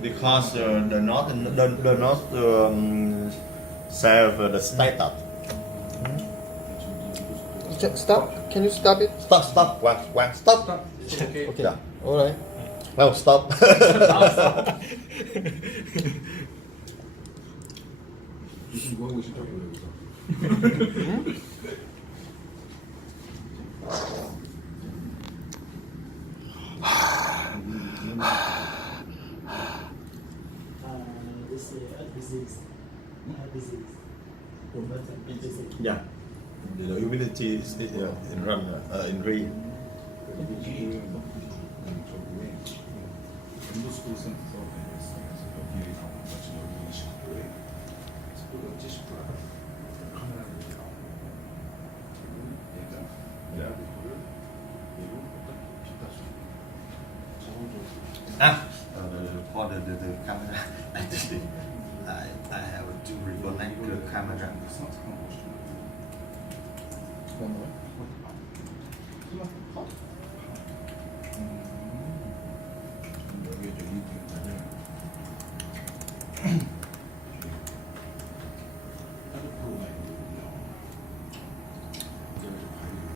because the not save the status. Stop. Can you stop it? Stop. One. Stop. Okay. Okay. Yeah. All right. No, stop. 무슨 뭐 하고 싶다고 여기서. This disease. Disease. Yeah. The humidity is in run in rain. 온도스쿨 센터에서 여기 같이 여기 20도에 습도가 70도라 카메라를 이렇게 나오고 얘가 레알리티를 그리고 어떤 뒷다수 자동적으로 For the camera, actually, I have to reconnect the camera. 생각한 것이죠. 여기에 이제 이 등단을